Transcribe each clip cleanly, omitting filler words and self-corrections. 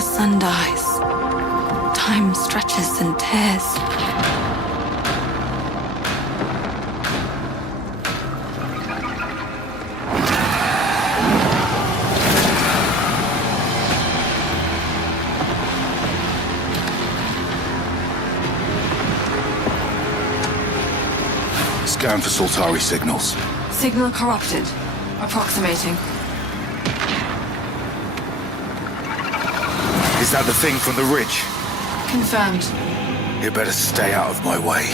the sun dies, time stretches and tears. Scan for Soltari signals. Signal corrupted. Approximating. Is that the thing from the ridge? Confirmed. You better stay out of my way.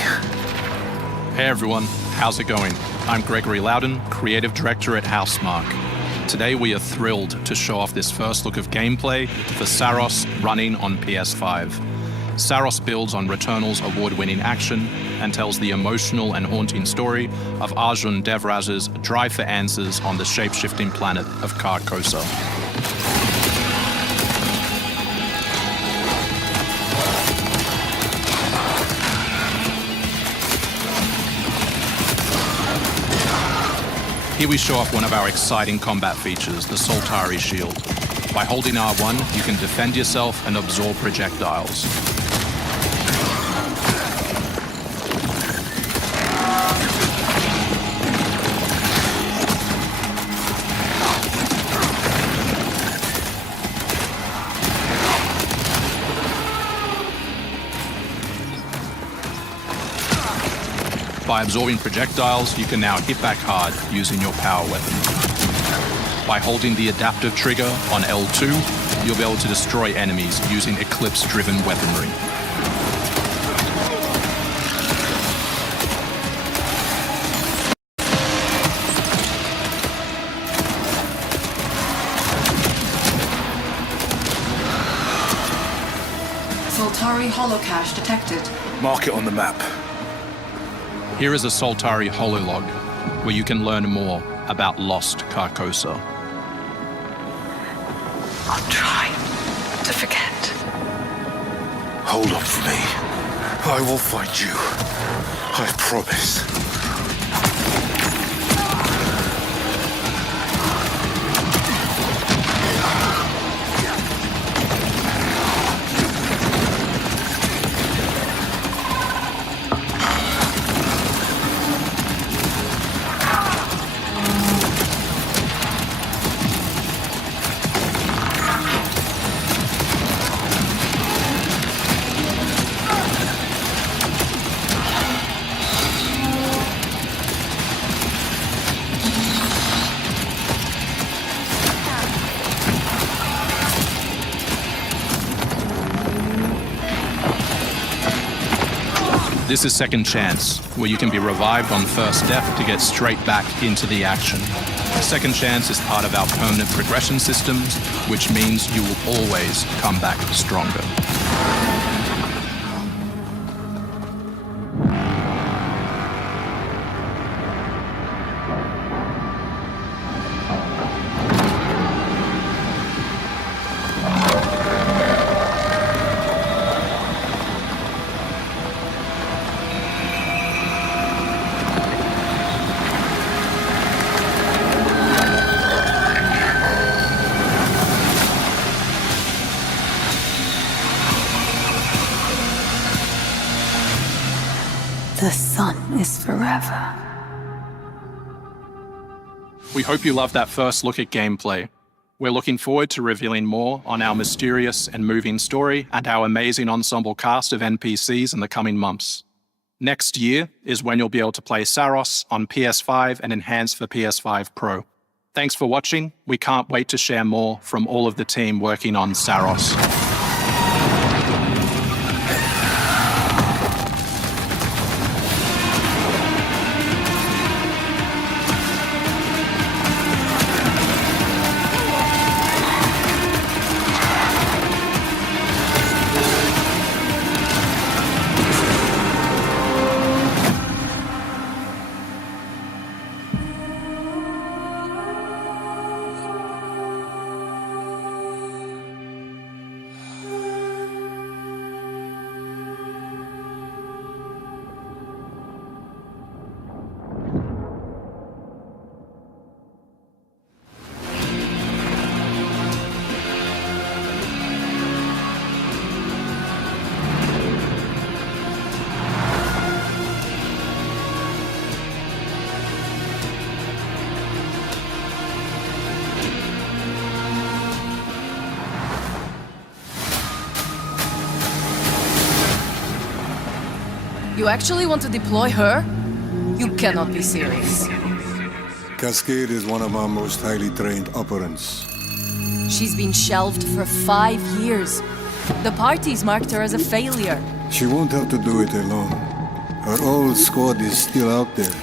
Hey everyone, how's it going? I'm Gregory Loudon, Creative Director at Housemarque. Today we are thrilled to show off this first look of gameplay for Saros running on PS5. Saros builds on Returnal's award-winning action and tells the emotional and haunting story of Arjun Devraj's drive for answers on the shape-shifting planet of Carcosa. Here we show off one of our exciting combat features, the Soltari Shield. By holding R1, you can defend yourself and absorb projectiles. By absorbing projectiles, you can now hit back hard using your power weapon. By holding the adaptive trigger on L2, you'll be able to destroy enemies using Eclipse-driven weaponry. Soltari holocache detected. Mark it on the map. Here is a Soltari hololog, where you can learn more about lost Carcosa. I'll try to forget. Hold on for me. I will find you. I promise. This is Second Chance, where you can be revived on first death to get straight back into the action. Second Chance is part of our permanent progression systems, which means you will always come back stronger. The sun is forever. We hope you loved that first look at gameplay. We're looking forward to revealing more on our mysterious and moving story and our amazing ensemble cast of NPCs in the coming months. Next year is when you'll be able to play Saros on PS5 and enhanced for PS5 Pro. Thanks for watching. We can't wait to share more from all of the team working on Saros. You actually want to deploy her? You cannot be serious. Cascade is one of our most highly trained operants. She's been shelved for 5 years. The parties marked her as a failure. She won't have to do it alone. Her old squad is still out there.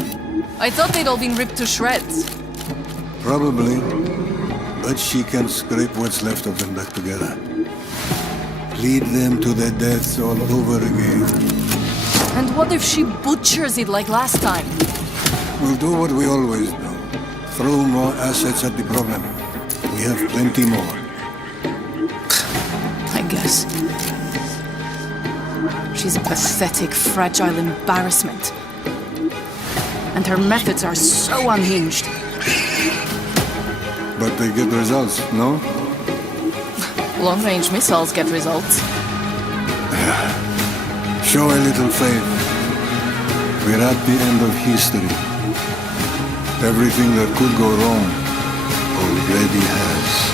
I thought they'd all been ripped to shreds. Probably. But she can scrape what's left of them back together. Lead them to their deaths all over again. And what if she butchers it like last time? We'll do what we always do. Throw more assets at the problem. We have plenty more. I guess. She's a pathetic, fragile embarrassment. And her methods are so unhinged. But they get results, no? Long-range missiles get results. Show a little faith. We're at the end of history. Everything that could go wrong already has.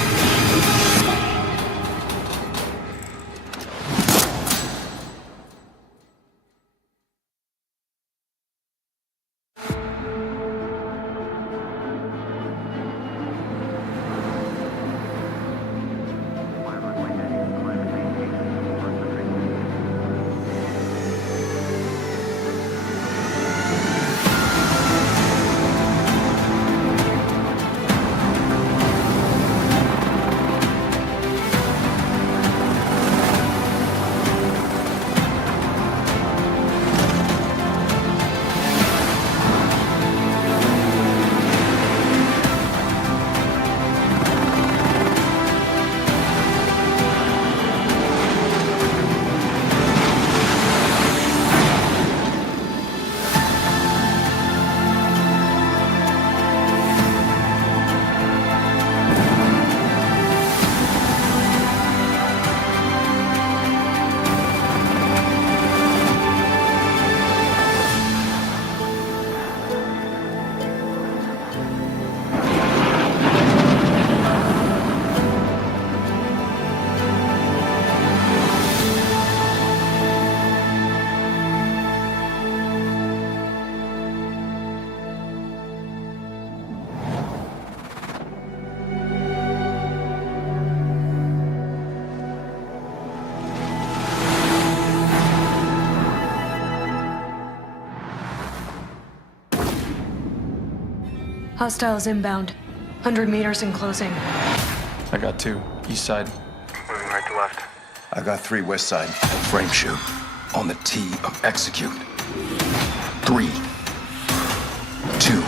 Hostiles inbound. 100 meters and closing. I got 2. East side. Moving right to left. I got 3 west side. Frame shoot. On the T of execute. 3, 2,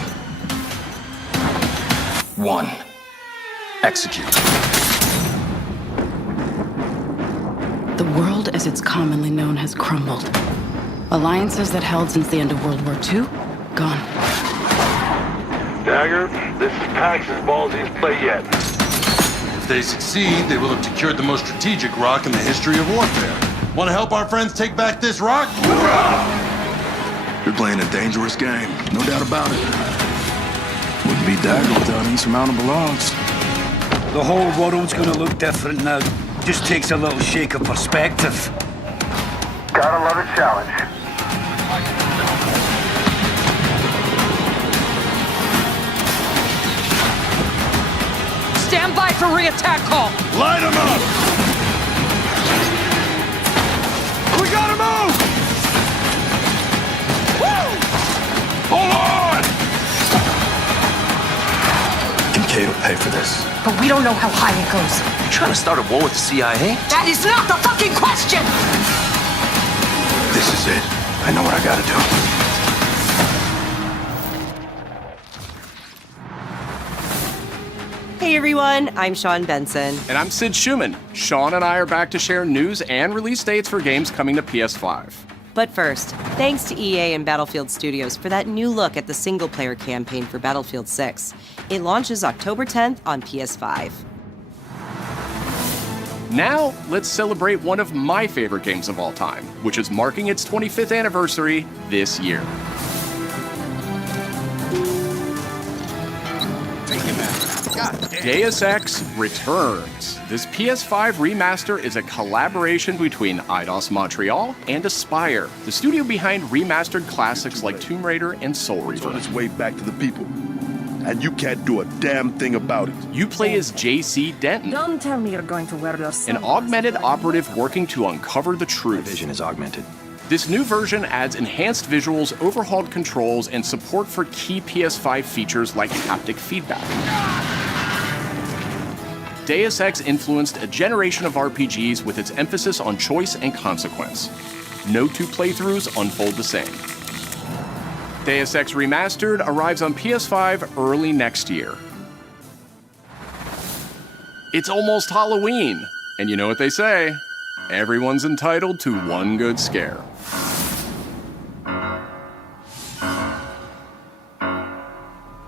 1. Execute. The world as it's commonly known has crumbled. Alliances that held since the end of World War II, gone. Dagger, this is Pax's ballsiest play yet. If they succeed, they will have secured the most strategic rock in the history of warfare. Want to help our friends take back this rock? You're playing a dangerous game, no doubt about it. Wouldn't be Dagger without insurmountable odds. The whole world's gonna look different now. Just takes a little shake of perspective. Gotta love a challenge. Stand by for re-attack call. Light them up! We gotta move! Woo! Hold on! Kincaid will pay for this. But we don't know how high it goes. You trying to start a war with the CIA? That is not the fucking question! This is it. I know what I gotta do. Hey everyone, I'm Sean Benson. And I'm Sid Schumann. Sean and I are back to share news and release dates for games coming to PS5. But first, thanks to EA and Battlefield Studios for that new look at the single-player campaign for Battlefield 6. It launches October 10th on PS5. Now, let's celebrate one of my favorite games of all time, which is marking its 25th anniversary this year. Deus Ex returns. This PS5 remaster is a collaboration between Eidos Montreal and Aspyr, the studio behind remastered classics like Tomb Raider and Soul Reaver. It's on its way back to the people, and you can't do a damn thing about it. You play as J.C. Denton, Don't tell me you're going to wear your an augmented operative working to uncover the truth. Vision is augmented. This new version adds enhanced visuals, overhauled controls, and support for key PS5 features like haptic feedback. Deus Ex influenced a generation of RPGs with its emphasis on choice and consequence. No two playthroughs unfold the same. Deus Ex Remastered arrives on PS5 early next year. It's almost Halloween, and you know what they say, everyone's entitled to one good scare.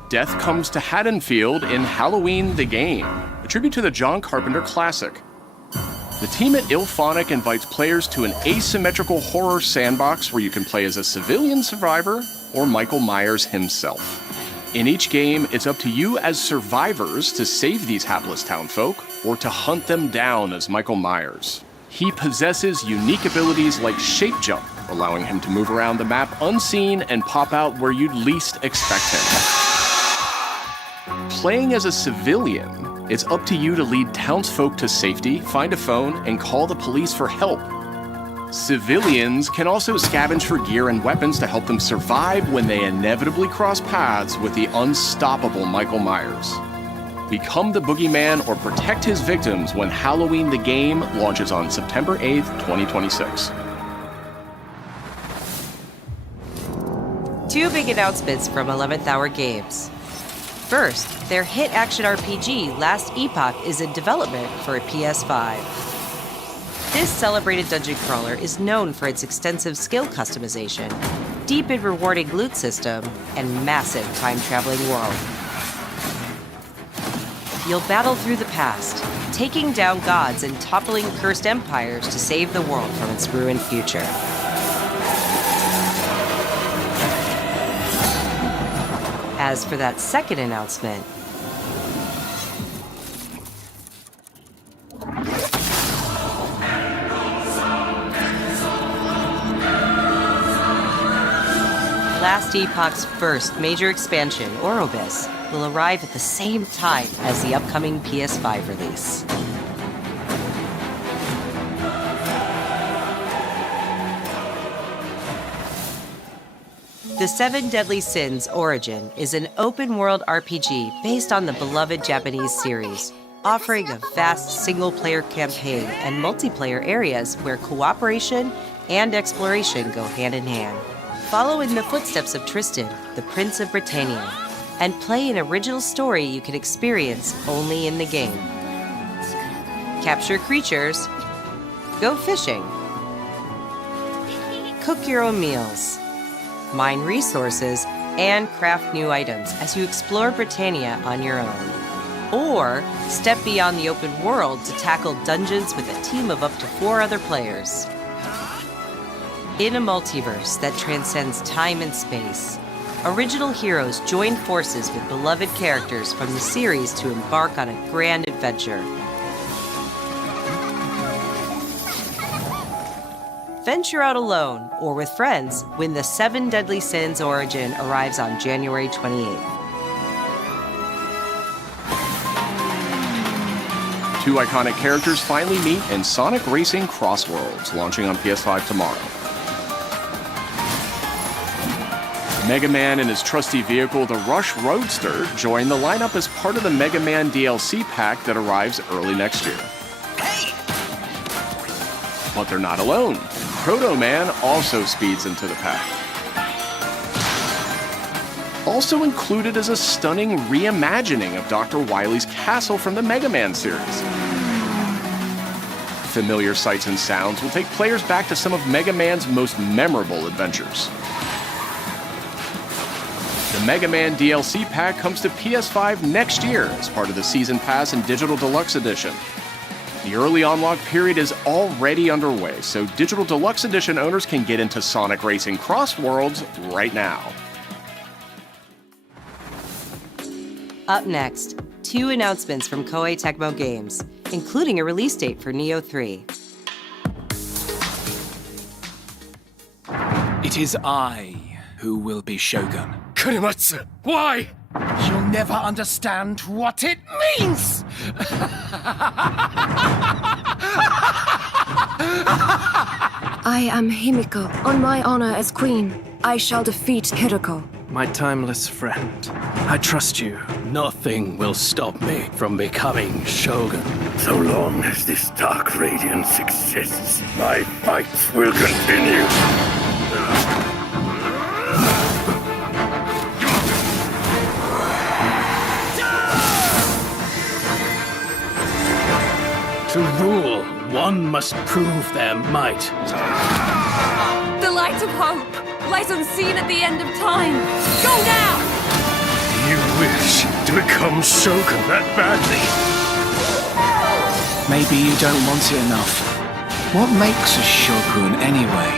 Death comes to Haddonfield in Halloween the Game, a tribute to the John Carpenter classic. The team at IllFonic invites players to an asymmetrical horror sandbox where you can play as a civilian survivor or Michael Myers himself. In each game, it's up to you as survivors to save these hapless townfolk or to hunt them down as Michael Myers. He possesses unique abilities like shape jump, allowing him to move around the map unseen and pop out where you'd least expect him. Playing as a civilian, it's up to you to lead townsfolk to safety, find a phone, and call the police for help. Civilians can also scavenge for gear and weapons to help them survive when they inevitably cross paths with the unstoppable Michael Myers. Become the boogeyman or protect his victims when Halloween the Game launches on September 8th, 2026. Two big announcements from 11th Hour Games. First, their hit action RPG, Last Epoch, is in development for a PS5. This celebrated dungeon crawler is known for its extensive skill customization, deep and rewarding loot system, and massive time-traveling world. You'll battle through the past, taking down gods and toppling cursed empires to save the world from its ruined future. As for that second announcement, Last Epoch's first major expansion, Orobis, will arrive at the same time as the upcoming PS5 release. The Seven Deadly Sins Origin is an open-world RPG based on the beloved Japanese series, offering a vast single-player campaign and multiplayer areas where cooperation and exploration go hand in hand. Follow in the footsteps of Tristan, the Prince of Britannia, and play an original story you can experience only in the game. Capture creatures, go fishing, cook your own meals, mine resources, and craft new items as you explore Britannia on your own. Or step beyond the open world to tackle dungeons with a team of up to 4 other players. In a multiverse that transcends time and space, original heroes join forces with beloved characters from the series to embark on a grand adventure. Venture out alone or with friends when the Seven Deadly Sins Origin arrives on January 28th. Two iconic characters finally meet in Sonic Racing Crossworlds, launching on PS5 tomorrow. Mega Man and his trusty vehicle, the Rush Roadster, join the lineup as part of the Mega Man DLC pack that arrives early next year. But they're not alone. Proto Man also speeds into the pack. Also included is a stunning reimagining of Dr. Wily's castle from the Mega Man series. Familiar sights and sounds will take players back to some of Mega Man's most memorable adventures. The Mega Man DLC pack comes to PS5 next year as part of the Season Pass and Digital Deluxe Edition. The early unlock period is already underway, so Digital Deluxe Edition owners can get into Sonic Racing Crossworlds right now. Up next, 2 announcements from Koei Tecmo Games, including a release date for Neo 3. It is I who will be Shogun. Kanematsu, why? You'll never understand what it means! I am Himiko. On my honor as queen, I shall defeat Hiroko. My timeless friend, I trust you. Nothing will stop me from becoming Shogun. So long as this dark radiance exists, my fights will continue. To rule, one must prove their might. The light of hope lies unseen at the end of time. Go now! You wish to become Shogun that badly? Maybe you don't want it enough. What makes a Shogun anyway?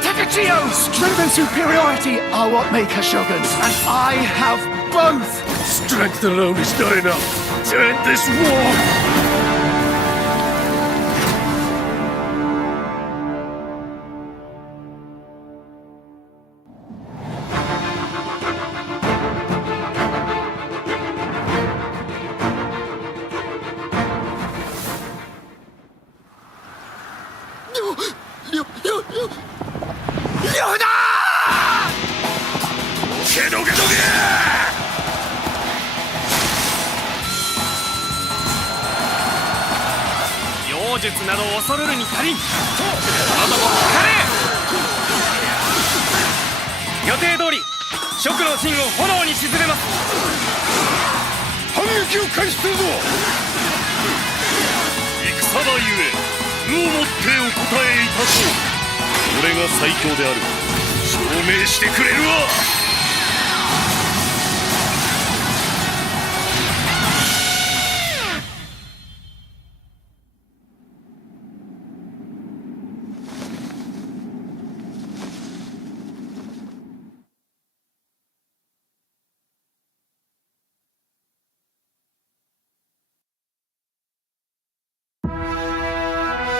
Takachio! Strength and superiority are what make a Shogun, and I have both! Strength alone is not enough to end this war!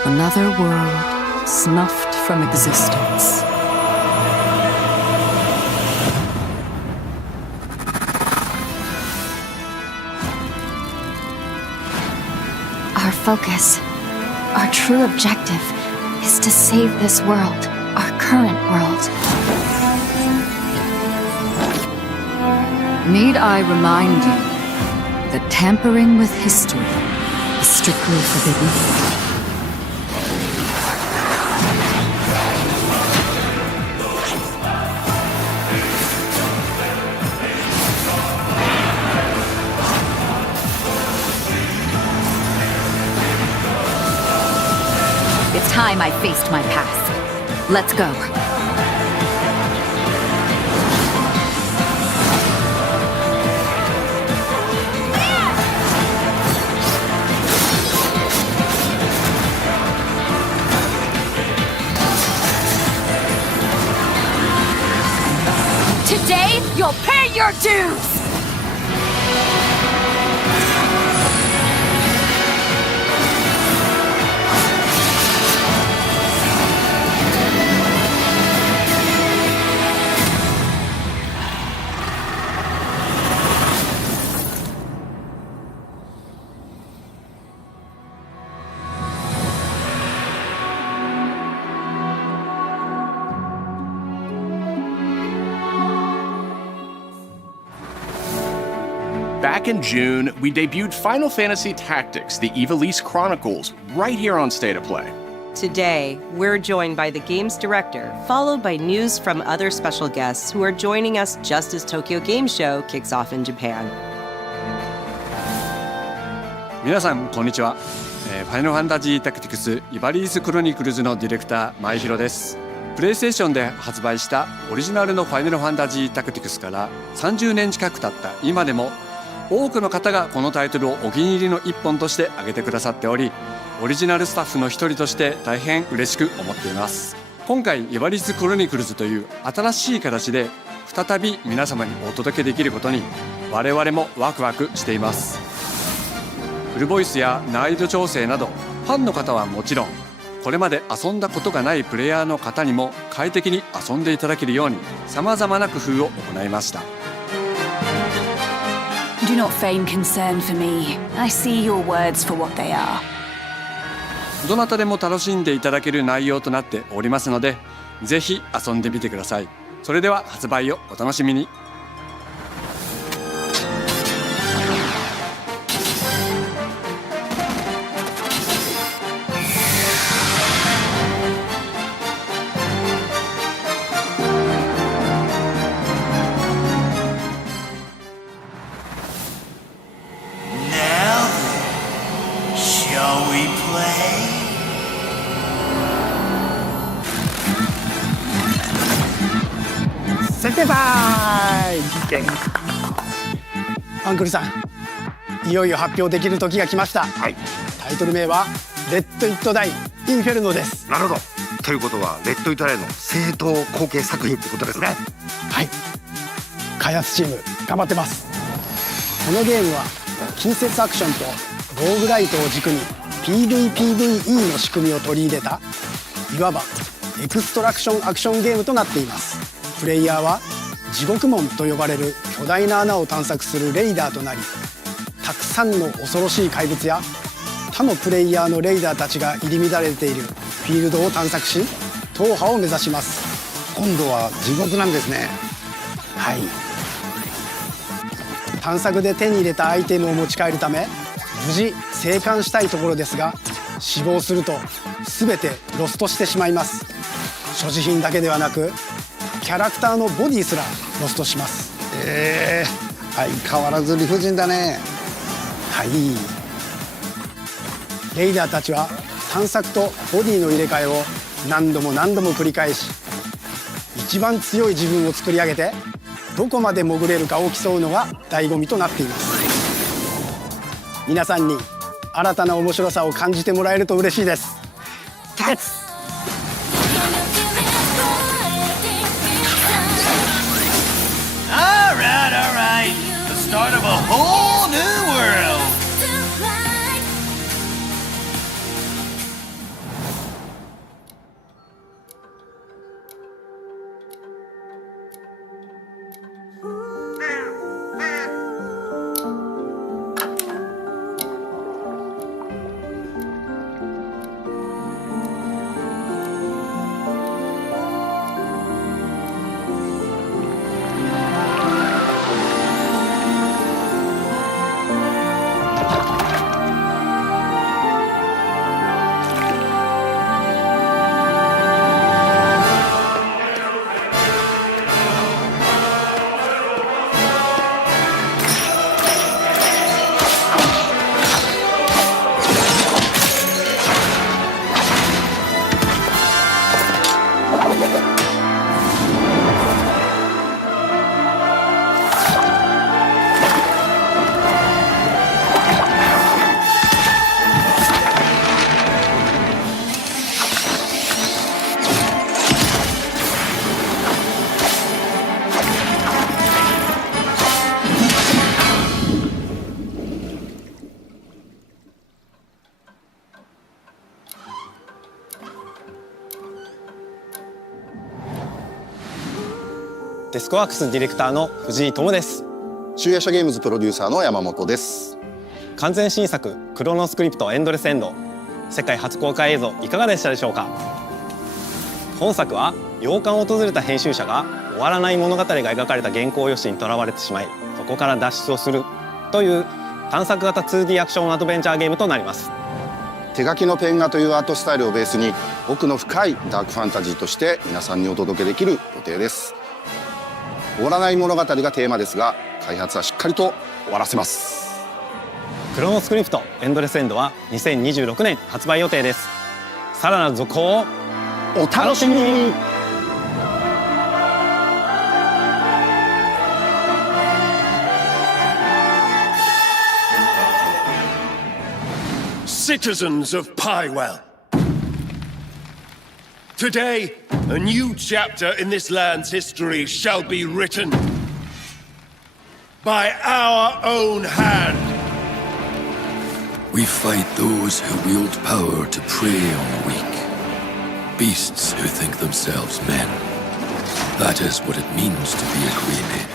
Another world snuffed from existence. Our focus, our true objective, is to save this world, our current world. Need I remind you that tampering with history is strictly forbidden? It's time I faced my past. Let's go. Today, you'll pay your dues! Back in June, we debuted Final Fantasy Tactics, the Ivalice Chronicles, right here on State of Play. Today, we're joined by the game's director, followed by news from other special guests who are joining us just as Tokyo Game Show kicks off in Japan. 皆さんこんにちは。ファイナルファンタジータクティクスイバリースクロニクルズのディレクター前広です。プレイステーションで発売したオリジナルのファイナルファンタジータクティクスから30年近く経った今でも多くの方がこのタイトルをお気に入りの一本として挙げてくださっており、オリジナルスタッフの一人として大変嬉しく思っています。今回イバリスクロニクルズという新しい形で再び皆様にお届けできることに我々もワクワクしています。フルボイスや難易度調整など、ファンの方はもちろん、これまで遊んだことがないプレイヤーの方にも快適に遊んでいただけるように、様々な工夫を行いました。Do not feign concern for me. I see your words for what they are. どなたでも楽しんでいただける内容となっておりますので、ぜひ遊んでみてください。それでは発売をお楽しみに。先輩アンクルさん、いよいよ発表できる時が来ました。タイトル名はレッド・イット・ダイ・インフェルノです。なるほど。ということはレッド・イット・ダイの正統後継作品ってことですね。はい、開発チーム頑張ってます。このゲームは近接アクションとローグライトを軸に PVPVE の仕組みを取り入れた、いわばエクストラクションアクションゲームとなっています。プレイヤーは地獄門と呼ばれる巨大な穴を探索するレイダーとなり、たくさんの恐ろしい怪物や他のプレイヤーのレイダーたちが入り乱れているフィールドを探索し、踏破を目指します。今度は地獄なんですね。はい、探索で手に入れたアイテムを持ち帰るため無事生還したいところですが、死亡すると全てロストしてしまいます。所持品だけではなくキャラクターのボディすらロストします。相変わらず理不尽だね。はい、レイダーたちは探索とボディの入れ替えを何度も何度も繰り返し、一番強い自分を作り上げてどこまで潜れるかを競うのが醍醐味となっています。皆さんに新たな面白さを感じてもらえると嬉しいです。Alright, the start of a whole new world. デスクワークスディレクターの藤井智です。集夜社ゲームズプロデューサーの山本です。完全新作クロノスクリプトエンドレスエンド、世界初公開映像いかがでしたでしょうか。本作は洋館を訪れた編集者が終わらない物語が描かれた原稿用紙にとらわれてしまい、そこから脱出をするという探索型 2D アクションアドベンチャーゲームとなります。手書きのペン画というアートスタイルをベースに奥の深いダークファンタジーとして皆さんにお届けできる予定です。終わらない物語がテーマですが、開発はしっかりと終わらせます。クロノスクリプトエンドレスエンドは2026年発売予定です。さらなる続報をお楽しみに。Citizens of Pywell. Today, a new chapter in this land's history shall be written by our own hand. We fight those who wield power to prey on the weak. Beasts who think themselves men. That is what it means to be a Greyman.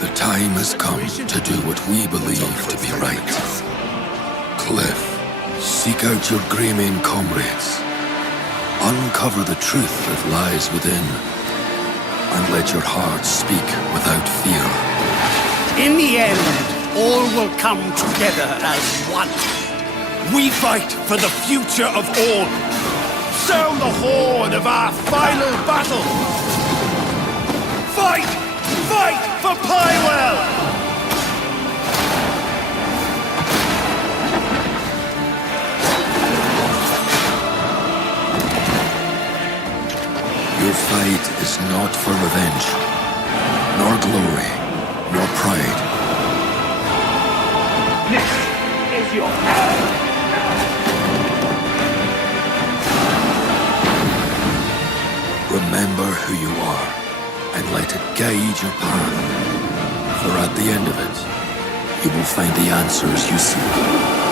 The time has come to do what we believe to be right. Cliff, seek out your Greyman comrades. Uncover the truth that lies within. And let your heart speak without fear. In the end, all will come together as one. We fight for the future of all. Sound the horn of our final battle. Fight! Fight for Pywell! Your fight is not for revenge, nor glory, nor pride. This is your hour. Remember who you are, and let it guide your path. For at the end of it, you will find the answers you seek.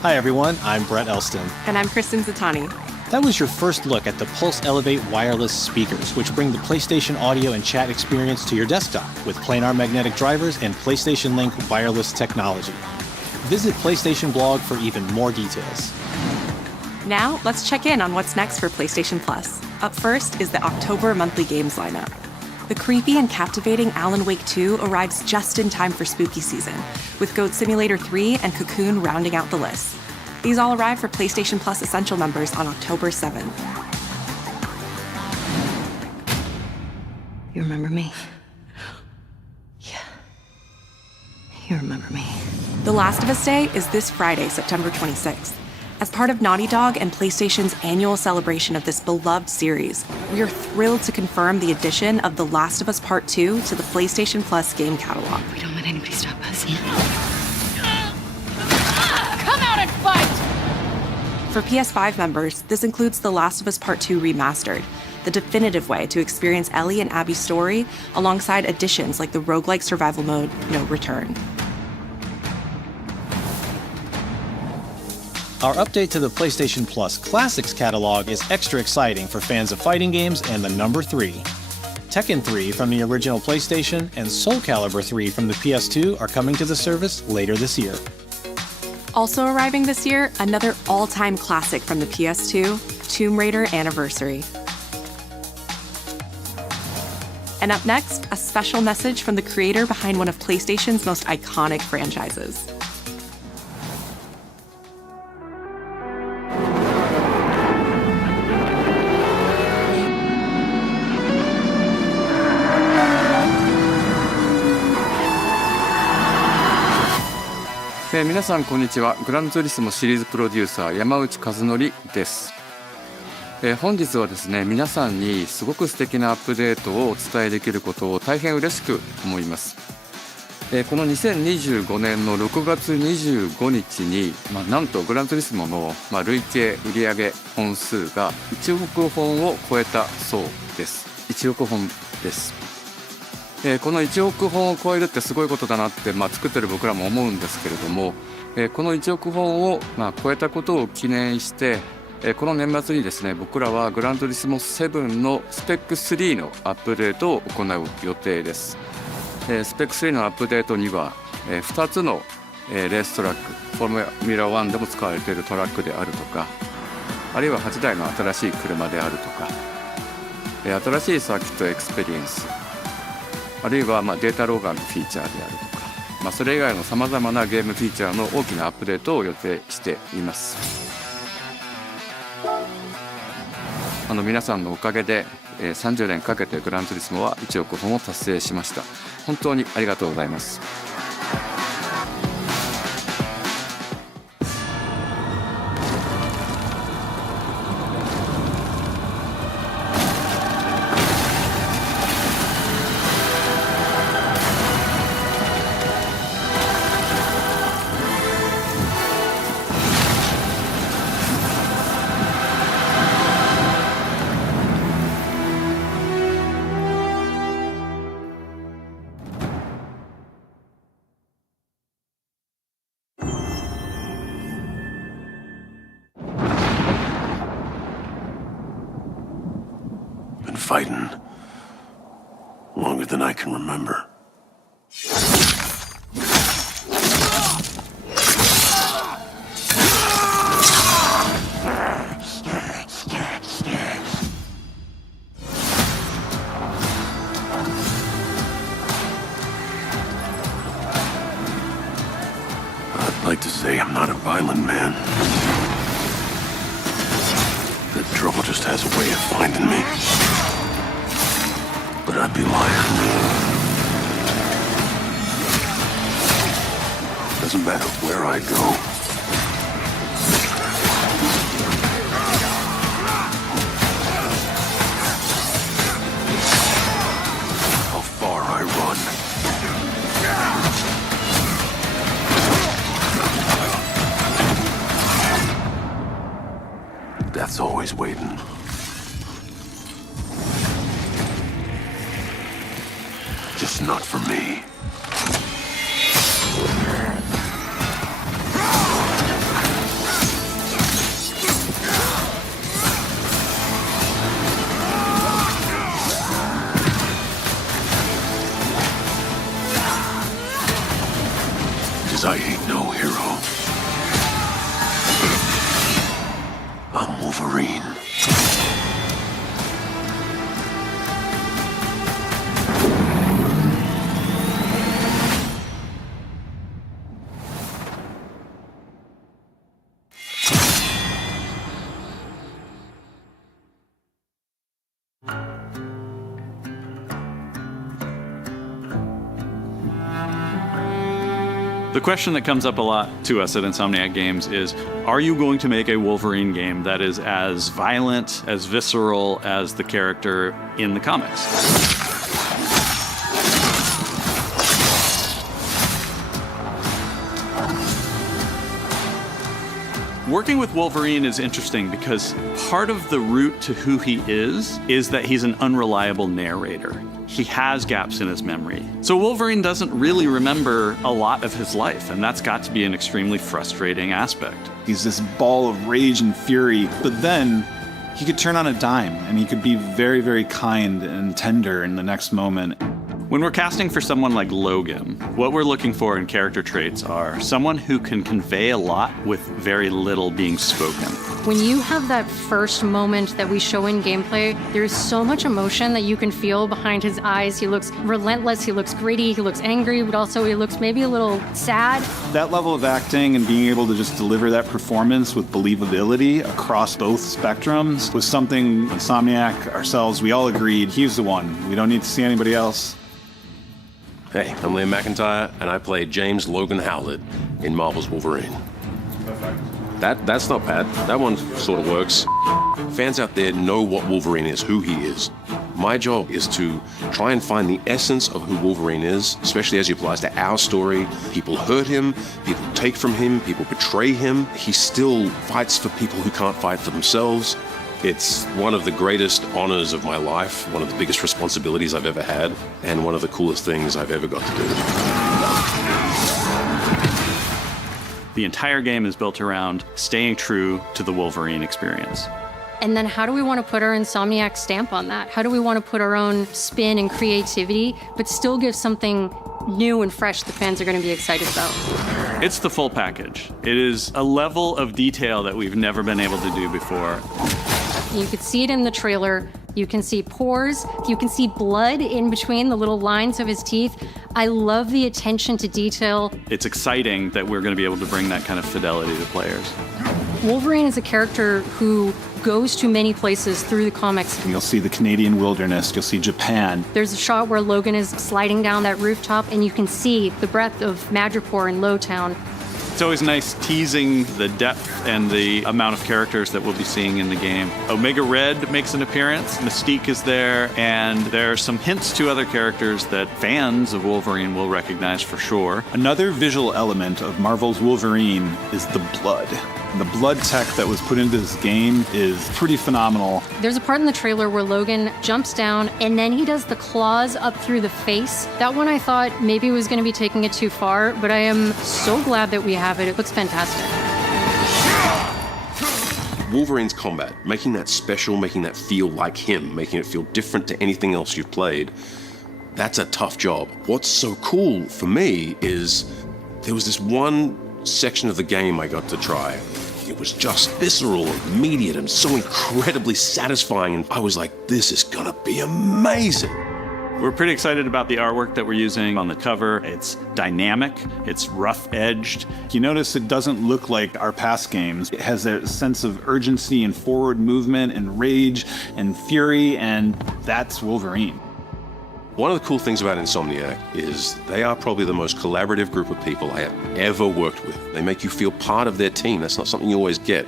Hi everyone, I'm Brett Elston. And I'm Kristen Zatani. That was your first look at the Pulse Elevate wireless speakers, which bring the PlayStation audio and chat experience to your desktop with planar magnetic drivers and PlayStation Link wireless technology. Visit PlayStation blog for even more details. Now, let's check in on what's next for PlayStation Plus. Up first is the October monthly games lineup. The creepy and captivating Alan Wake 2 arrives just in time for spooky season, with Goat Simulator 3 and Cocoon rounding out the list. These all arrive for PlayStation Plus Essential members on October 7th. You remember me? Yeah. You remember me. The Last of Us Day is this Friday, September 26th. As part of Naughty Dog and PlayStation's annual celebration of this beloved series, we are thrilled to confirm the addition of The Last of Us Part 2 to the PlayStation Plus game catalog. We don't let anybody stop us. Come out and fight! For PS5 members, this includes The Last of Us Part 2 Remastered, the definitive way to experience Ellie and Abby's story, alongside additions like the roguelike survival mode, No Return. Our update to the PlayStation Plus Classics catalog is extra exciting for fans of fighting games and the number 3. Tekken 3 from the original PlayStation and Soul Calibur 3 from the PS2 are coming to the service later this year. Also arriving this year, another all-time classic from the PS2, Tomb Raider Anniversary. And up next, a special message from the creator behind one of PlayStation's most iconic franchises.皆さんこんにちは。グランツーリスモシリーズプロデューサー山内和則です。本日はですね、皆さんにすごく素敵なアップデートをお伝えできることを大変嬉しく思います。この2025年の6月25日に、なんとグランツーリスモの、累計売上本数が1億本を超えたそうです。1億本です。この1億本を超えるってすごいことだなって、作ってる僕らも思うんですけれども、この1億本を、超えたことを記念して、この年末にですね、僕らはグランツーリスモ7のスペック3のアップデートを行う予定です。スペック3のアップデートには、2つの、レーストラック、フォーミュラ1でも使われているトラックであるとか、あるいは8台の新しい車であるとか、新しいサーキットエクスペリエンス、あるいはデータローガンのフィーチャーであるとか、それ以外のさまざまなゲームフィーチャーの大きなアップデートを予定しています。皆さんのおかげで、30年かけてグランツーリスモは1億本を達成しました。本当にありがとうございます。Fighting longer than I can remember. I'd like to say I'm not a violent man. The trouble just has a way of finding me. But I'd be lying. Doesn't matter where I go. How far I run. Death's always waiting. Just not for me. Cause I ain't no hero. I'm Wolverine. The question that comes up a lot to us at Insomniac Games is, are you going to make a Wolverine game that is as violent, as visceral as the character in the comics? Working with Wolverine is interesting because part of the route to who he is that he's an unreliable narrator. He has gaps in his memory. So Wolverine doesn't really remember a lot of his life, and that's got to be an extremely frustrating aspect. He's this ball of rage and fury, but then he could turn on a dime and he could be very, very kind and tender in the next moment. When we're casting for someone like Logan, what we're looking for in character traits are someone who can convey a lot with very little being spoken. When you have that first moment that we show in gameplay, there's so much emotion that you can feel behind his eyes. He looks relentless, he looks gritty, he looks angry, but also he looks maybe a little sad. That level of acting and being able to just deliver that performance with believability across both spectrums was something Insomniac, ourselves, we all agreed he's the one. We don't need to see anybody else. Hey, I'm Liam McIntyre, and I play James Logan Howlett in Marvel's Wolverine. Perfect. That's not bad. That one sort of works. Fans out there know what Wolverine is, who he is. My job is to try and find the essence of who Wolverine is, especially as he applies to our story. People hurt him, people take from him, people betray him. He still fights for people who can't fight for themselves. It's one of the greatest honors of my life, one of the biggest responsibilities I've ever had, and one of the coolest things I've ever got to do. The entire game is built around staying true to the Wolverine experience. And then how do we want to put our Insomniac stamp on that? How do we want to put our own spin and creativity, but still give something new and fresh that fans are going to be excited about? It's the full package. It is a level of detail that we've never been able to do before. You could see it in the trailer. You can see pores. You can see blood in between the little lines of his teeth. I love the attention to detail. It's exciting that we're going to be able to bring that kind of fidelity to players. Wolverine is a character who goes to many places through the comics. You'll see the Canadian wilderness, you'll see Japan. There's a shot where Logan is sliding down that rooftop and you can see the breadth of Madripoor and Lowtown. It's always nice teasing the depth and the amount of characters that we'll be seeing in the game. Omega Red makes an appearance, Mystique is there, and there are some hints to other characters that fans of Wolverine will recognize for sure. Another visual element of Marvel's Wolverine is the blood. The blood tech that was put into this game is pretty phenomenal. There's a part in the trailer where Logan jumps down and then he does the claws up through the face. That one I thought maybe was going to be taking it too far, but I am so glad that we have it. It looks fantastic. Wolverine's combat, making that special, making that feel like him, making it feel different to anything else you've played, that's a tough job. What's so cool for me is there was this one section of the game I got to try. It was just visceral, immediate, and so incredibly satisfying, and I was like, this is gonna be amazing. We're pretty excited about the artwork that we're using on the cover. It's dynamic, it's rough-edged. You notice it doesn't look like our past games. It has a sense of urgency and forward movement and rage and fury, and that's Wolverine. One of the cool things about Insomniac is they are probably the most collaborative group of people I have ever worked with. They make you feel part of their team. That's not something you always get.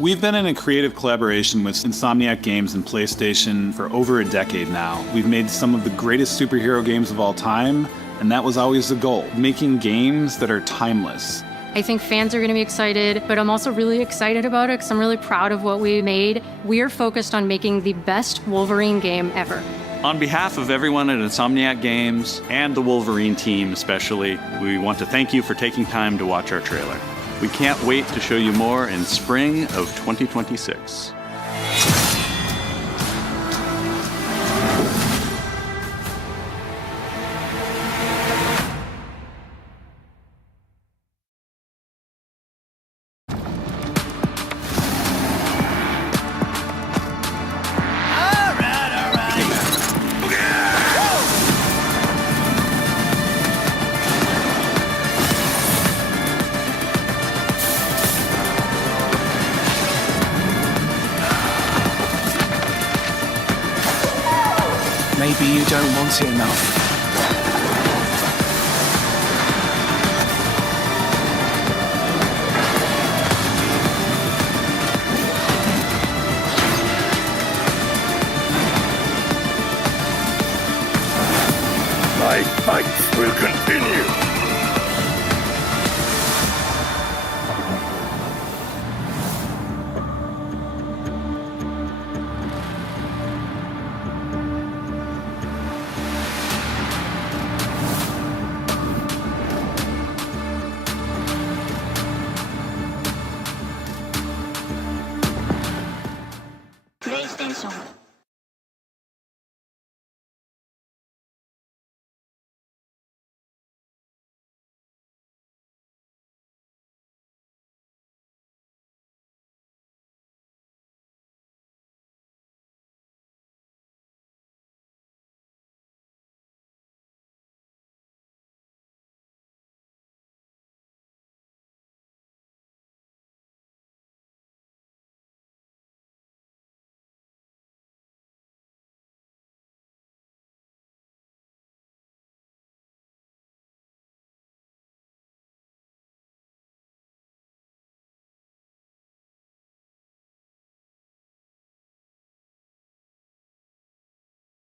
We've been in a creative collaboration with Insomniac Games and PlayStation for over a decade now. We've made some of the greatest superhero games of all time, and that was always the goal, making games that are timeless. I think fans are going to be excited, but I'm also really excited about it because I'm really proud of what we made. We are focused on making the best Wolverine game ever. On behalf of everyone at Insomniac Games and the Wolverine team especially, we want to thank you for taking time to watch our trailer. We can't wait to show you more in spring of 2026. Maybe you don't want it enough. My fights will continue.